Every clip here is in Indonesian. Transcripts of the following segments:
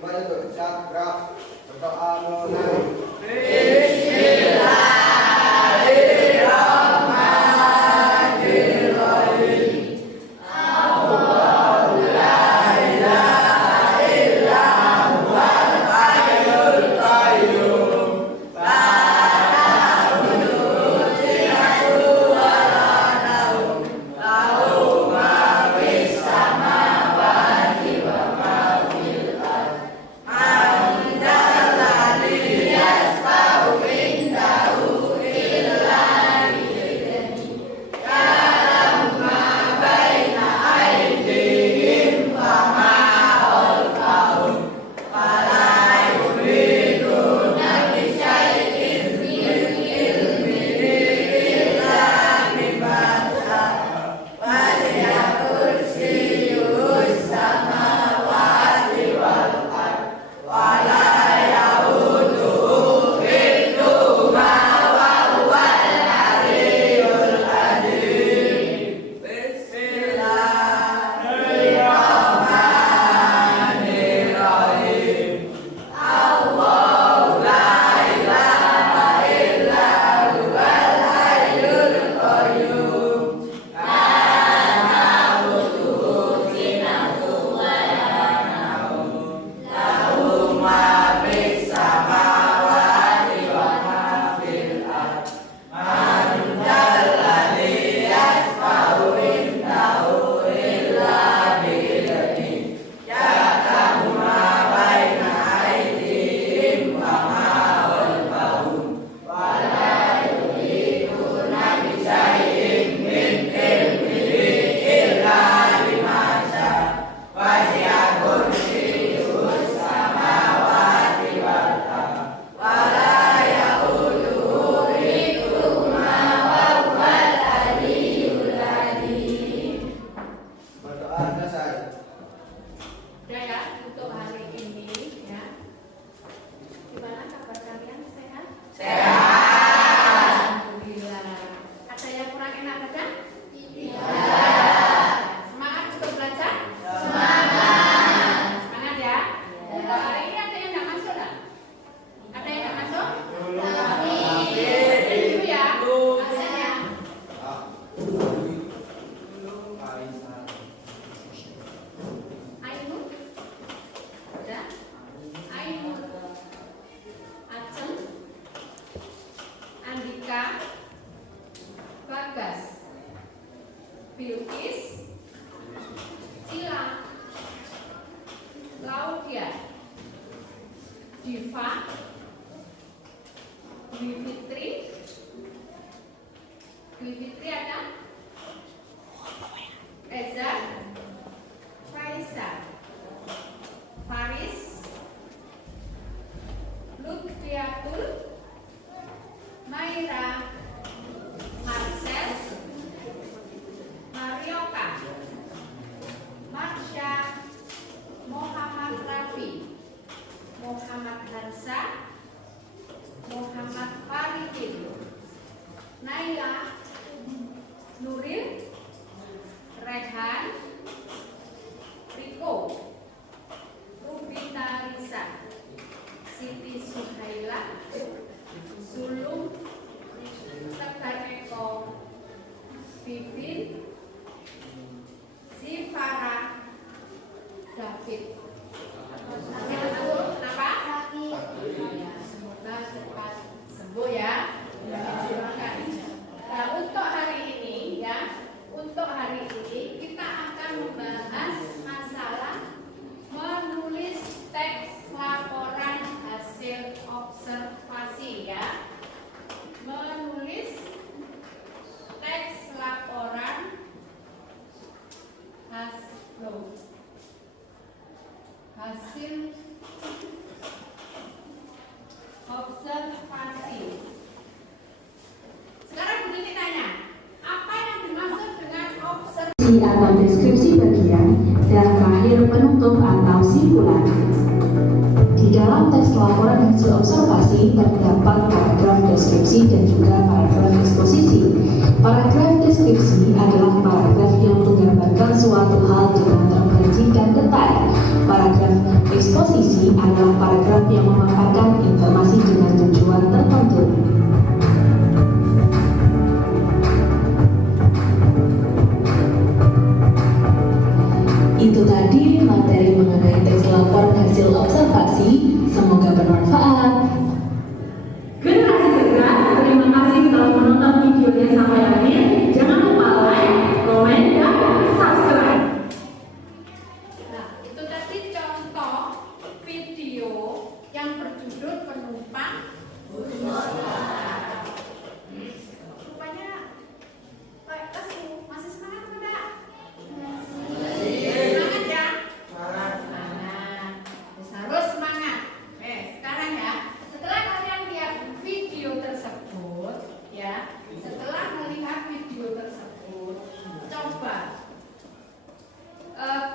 Gimana tuh? Cak, gerak. Berdoa mulai. Bilqis, Ila, Laudia, Diva, Dwi Fitri ada, Eza, Faisa, Faris, Lutfiatul, Maira, Marses, Marioka, Marsha, Muhammad Rafi, Muhammad Harsa, Muhammad Faridin, Naila, Nuril, Rehan, Riko, Rubita Risa, Siti Suhaila, Sulung, Tegar Eko, Bibin, Zifara, David. Kenapa? Semoga cepat sembuh ya. Nah, untuk hari ini ya, untuk hari ini kita akan membahas masalah menulis teks laporan hasil observasi ya. Menulis teks laporan hasil observasi. Sekarang begini tanya, apa yang dimaksud dengan observasi atau deskripsi bagian dan terakhir penutup atau simpulan. Di dalam teks laporan hasil observasi terdapat paragraf deskripsi dan juga paragraf eksposisi. Paragraf deskripsi adalah paragraf yang menggambarkan suatu hal dengan terperinci dan detail. Paragraf eksposisi Rupanya lesu. Masih semangat apa enggak? Semangat ya? Semangat. Harus semangat. Oke, sekarang ya. Setelah kalian lihat video tersebut, ya. Setelah melihat video tersebut, coba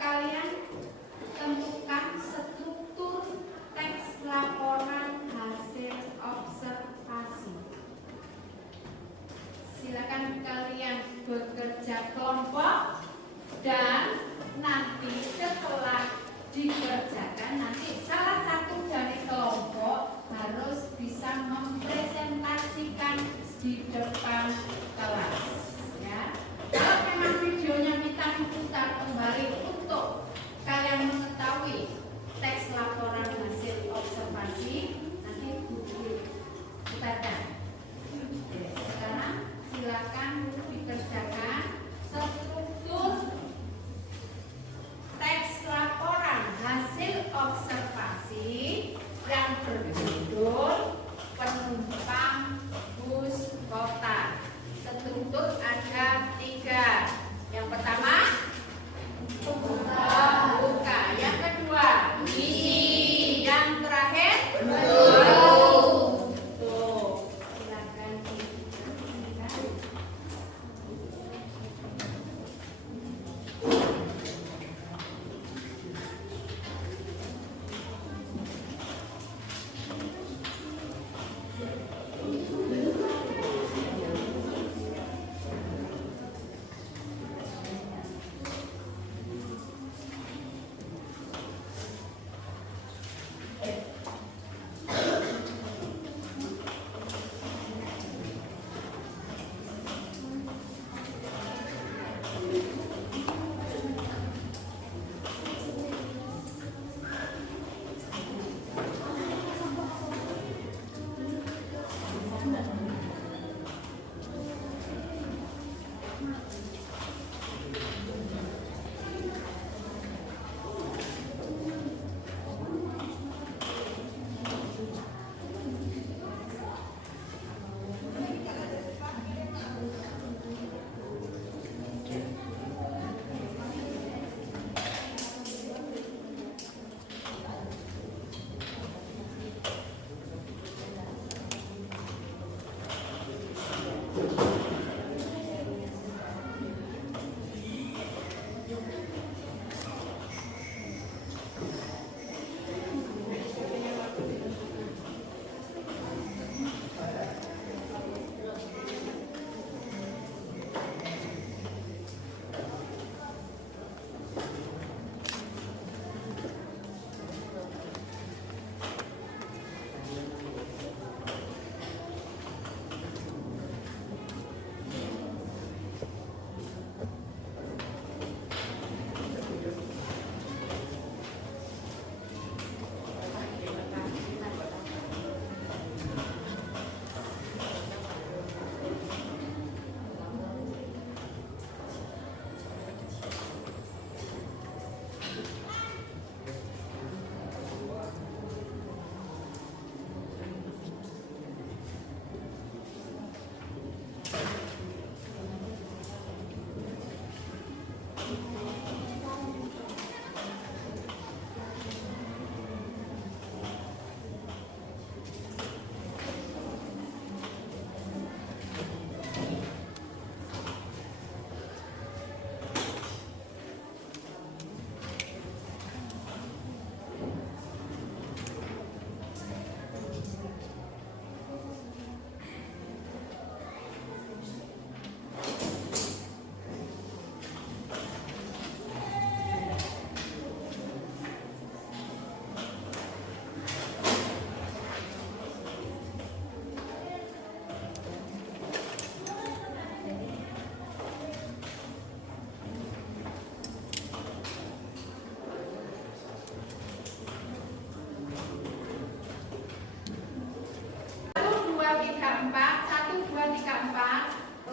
kalian tentukan struktur teks laporan hasil observasi. Silakan kalian bekerja kelompok dan nanti setelah dikerjakan nanti salah satu dari kelompok harus bisa mempresentasikan di depan kelas. Ya. Kalau memang videonya minta diputar kembali untuk kalian mengetahui teks laporan hasil observasi, nanti putarkan. Sekarang silakan dikerjakan struktur teks laporan hasil observasi yang berjudul penumpang bus kota. Struktur ada 3. Yang pertama buka, yang kedua isi, yang terakhir tuh. Silakan dikerjakan.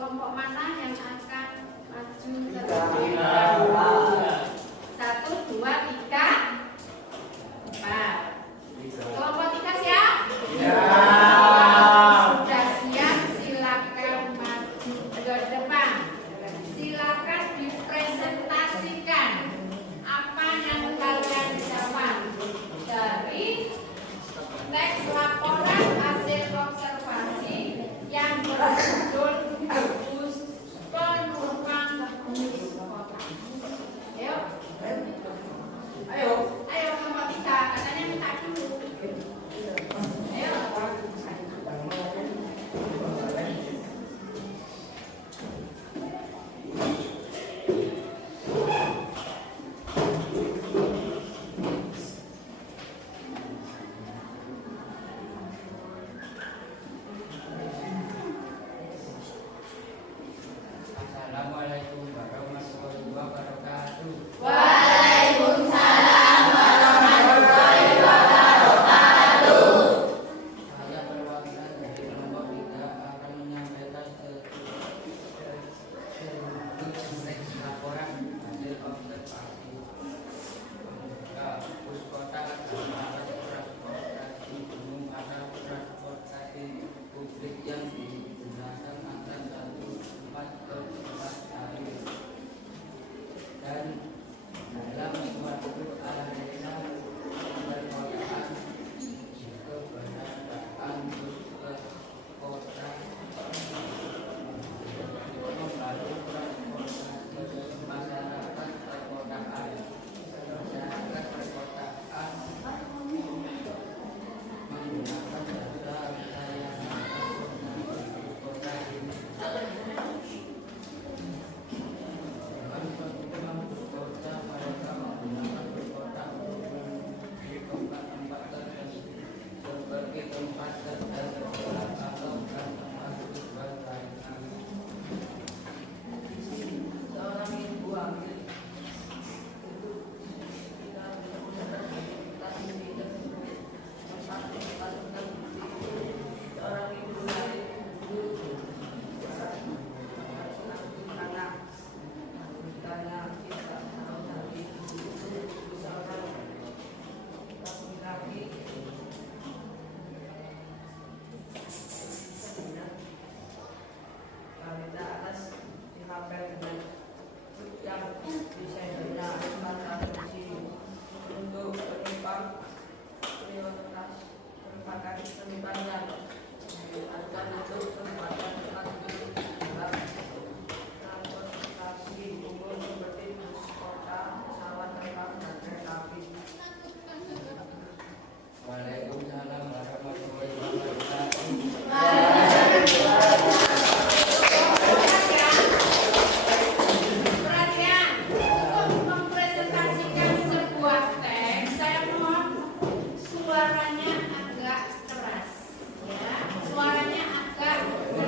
kelompok mana yang akan maju terlebih dahulu? 1, 2, 3, 4. Kelompok 3 siap? Ya. pendidikannya diharuskan untuk penempatan tempat duduk dalam transportasi umum seperti bus kota, pesawat terbang, dan kereta api. Waalaikumsalam warahmatullahi wabarakatuh. Perhatian, untuk mempresentasikan sebuah teks, saya mohon suaranya agak keras, ya, suaranya agak keras.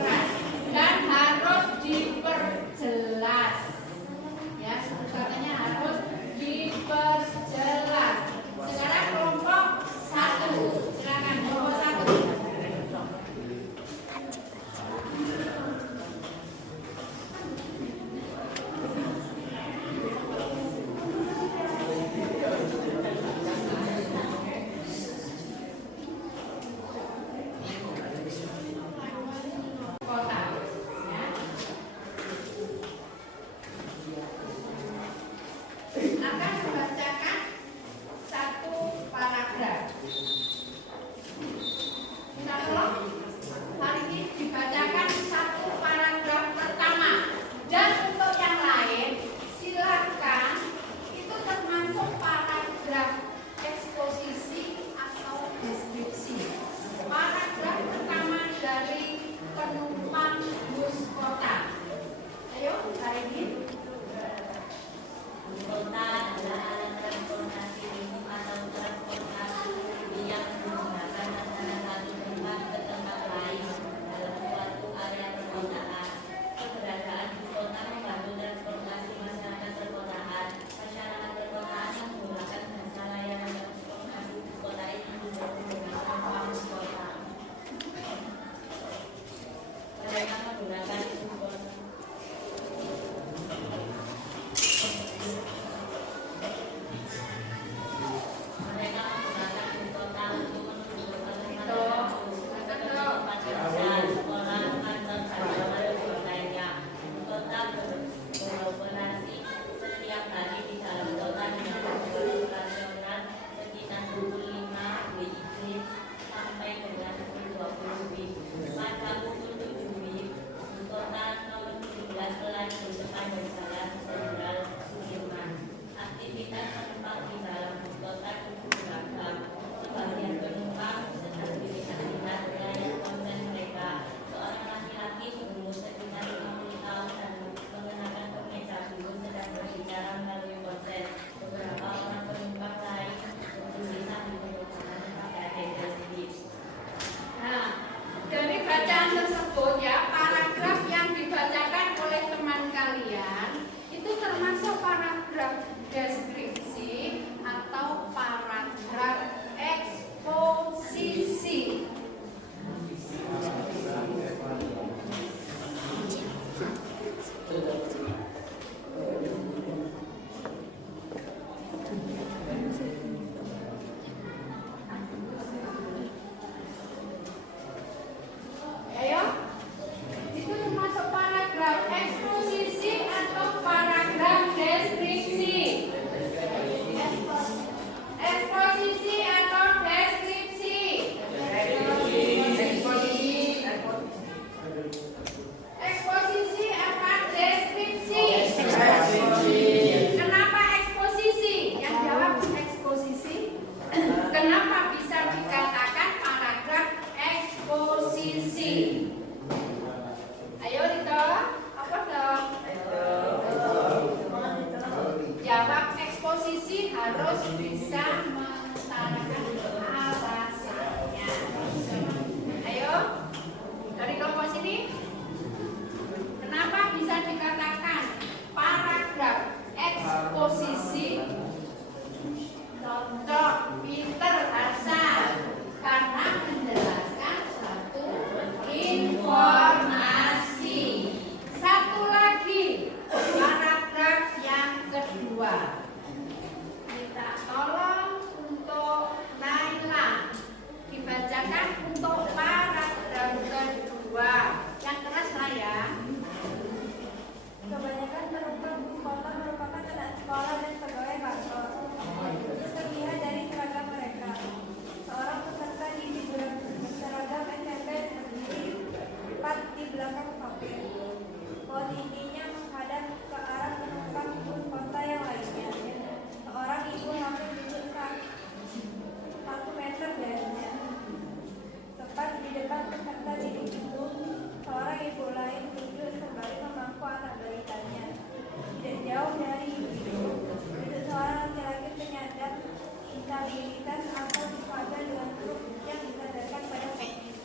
dan atau sepadan dengan huruf yang disandarkan pada teks.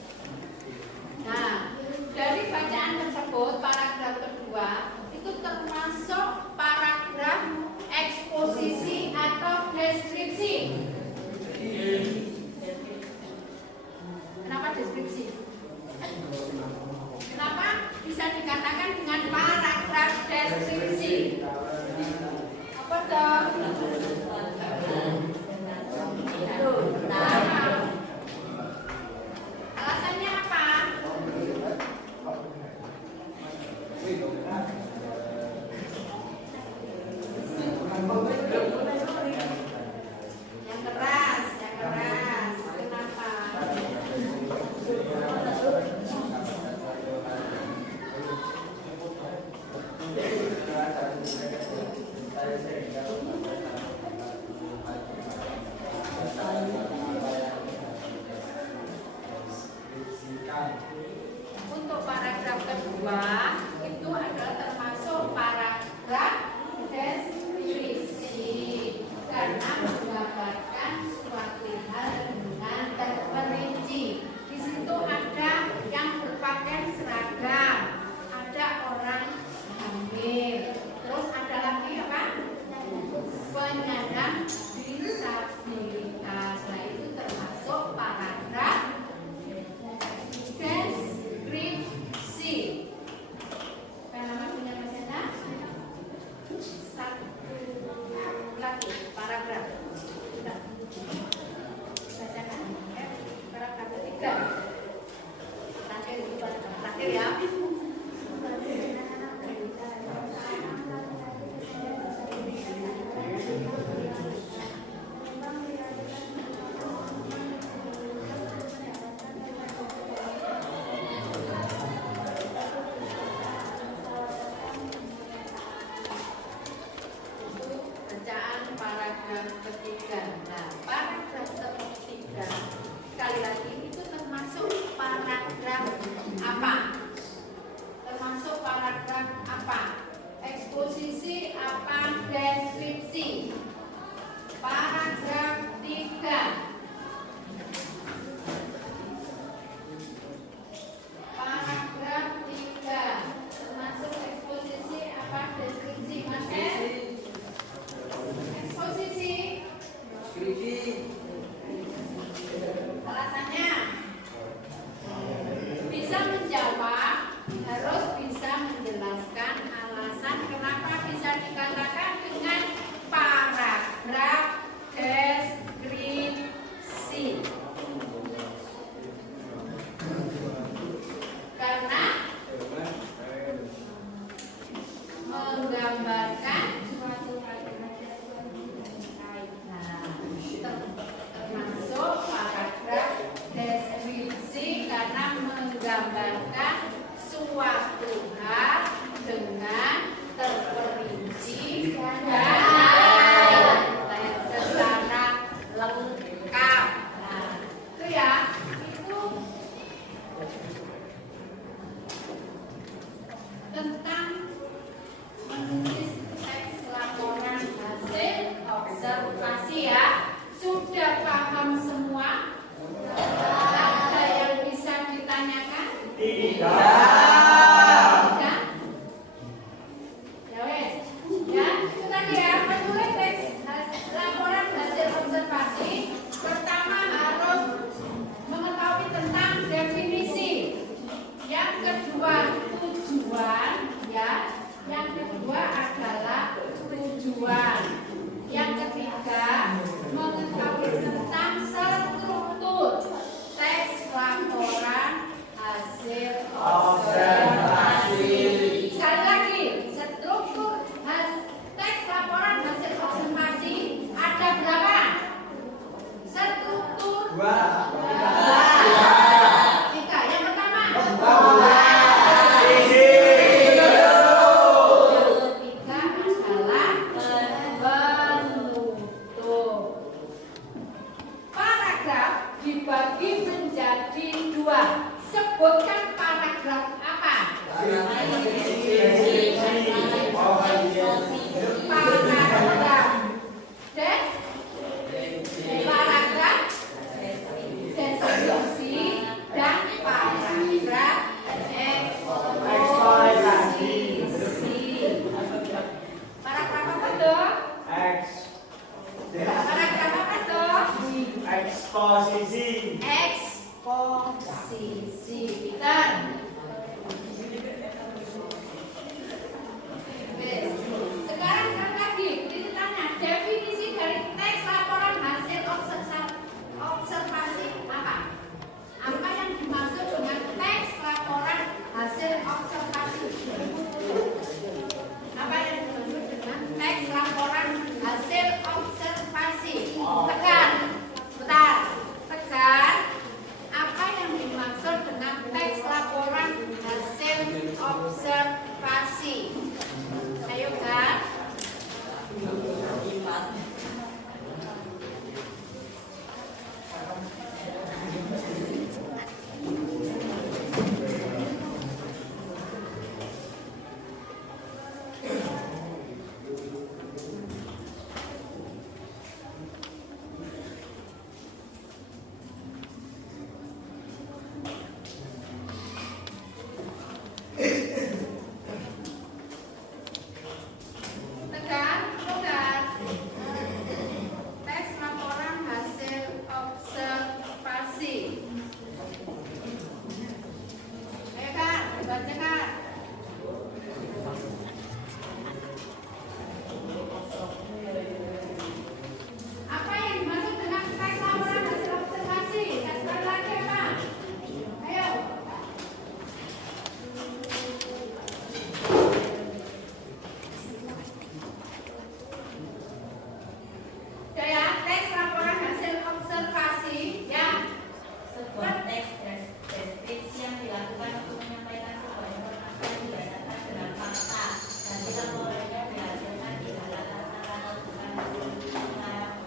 Nah, dari bacaan tersebut paragraf kedua itu termasuk paragraf eksposisi atau deskripsi. Kenapa deskripsi? Kenapa bisa dikatakan dengan paragraf deskripsi? Apa dong? Nah, alasannya apa? Yang keras, yang keras. Kenapa? Untuk paragraf kedua itu adalah termasuk paragraf deskripsi karena menggambarkan suatu hal dengan terperinci. Di situ ada yang berpakaian seragam, ada orang hamil, terus ada lagi apa? Penyandang disabilitas. Nah, itu termasuk paragraf deskripsi. Apa nama punya peserta? Satu lagi paragraf. Sudah. Bacakan. Paragraf ketiga. Terakhir itu paragraf terakhir ya. Bacaan paragraf ketiga. Nah, paragraf ketiga sekali lagi itu termasuk paragraf apa? Termasuk paragraf apa? Eksposisi apa? Deskripsi. Paragraf 3. Paragraf 3 termasuk eksposisi apa? Deskripsi. Mas Ed? Eksposisi. Alasannya bisa menjawab, harus bisa menjelaskan alasan kenapa bisa dikatakan dengan paragraf deskripsi. Karena menggambarkan suatu hal. Nah, termasuk paragraf deskripsi karena menggambarkan suatu hal dengan terperinci dan secara lengkap. Nah, itu ya, itu tentang menulis teks laporan hasil observasi ya. Sudah paham semua? Ada yang bisa ditanyakan? Tidak. Ya wes. Ya, itu tadi ya, menulis teks laporan hasil observasi. Pertama harus mengetahui tentang definisi. Yang kedua tujuan ya. Yang kedua adalah tujuan. Yang ketiga mengetahui tentang struktur teks laporan hasil observasi. Sekali lagi, struktur teks laporan hasil observasi ada berapa? Struktur dua. Tiga. Yang pertama dibagi menjadi dua. Sebutkan paragraf apa? Paragraf paragraf Eksposisi. Eksposisi. Peter. Sekarang lagi ditanya definisi dari teks laporan hasil observasi apa? Apa yang dimaksud dengan teks laporan hasil observasi? Apa yang dimaksud dengan teks laporan hasil observasi? Tekan, bentar, tekan. Apa yang dimaksud dengan teks laporan hasil observasi? Ayo kan? Tekan, tekan. Teks laporan hasil observasi. Ayo kan, bacakan. Apa yang dimaksud dengan teks laporan hasil observasi? Sekali lagi apa? Ayo. Saya teks laporan hasil observasi ya. Sebuah teks deskripsi yang dilakukan untuk menyampaikan sebuah informasi yang didasarkan dengan fakta dan laporannya dihasilkan di dalam kata-kata bukan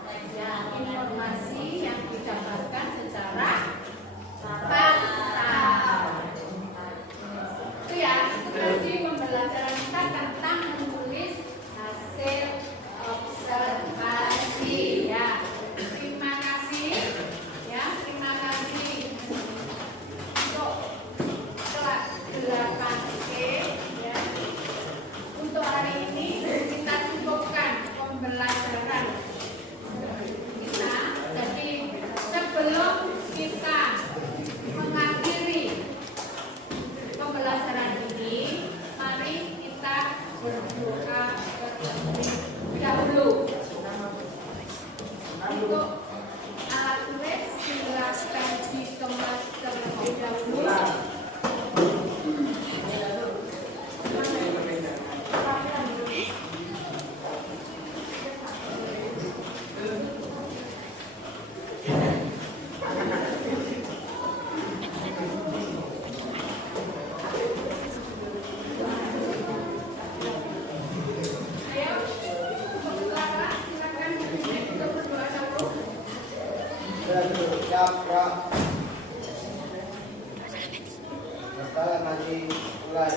teks Ya, informasi yang didapatkan secara fakta. Itu ya, itu berarti pembelajaran kita tentang menulis hasil observasi ya. Terima kasih ya, terima kasih untuk kelas 8C ya. Untuk hari ini kita cukupkan pembelajaran kita. Jadi sebelum kita mengakhiri pembelajaran ini, mari kita berdoa terlebih dahulu. Untuk alat tulis silakan dikemas terlebih dahulu. Ayo, Bapak, silakan untuk berdoa dahulu. Cakra. Sekarang nanti mulai.